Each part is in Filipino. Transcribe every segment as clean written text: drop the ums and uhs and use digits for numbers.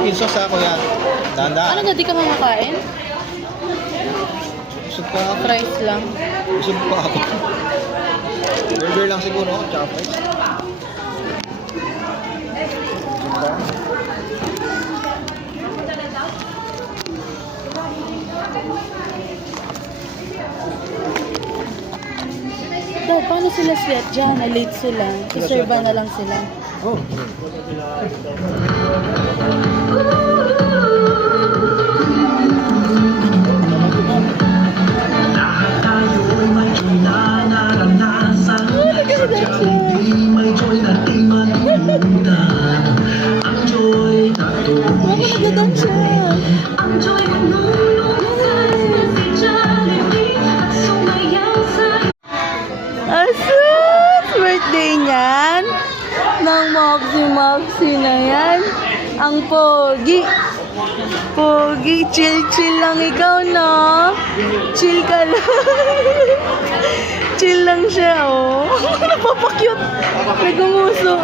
Pinsos ako yan. Dahan-dahan. Ano na, di ka mamakain? Busog pa ako. Fries lang. Busog pa ako. Burger lang siguro. Tsaka fries. Dad, paano sila sweat dyan? Na-late sila. Iserva na lang sila. Oh. Asus! Birthday niyan! Ng Moxie na yan. Ang pogi. Pogi. Chill lang ikaw, no? Chill ka lang. Chill lang siya, oh. Napapakyut. Nagumuso.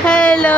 Hello.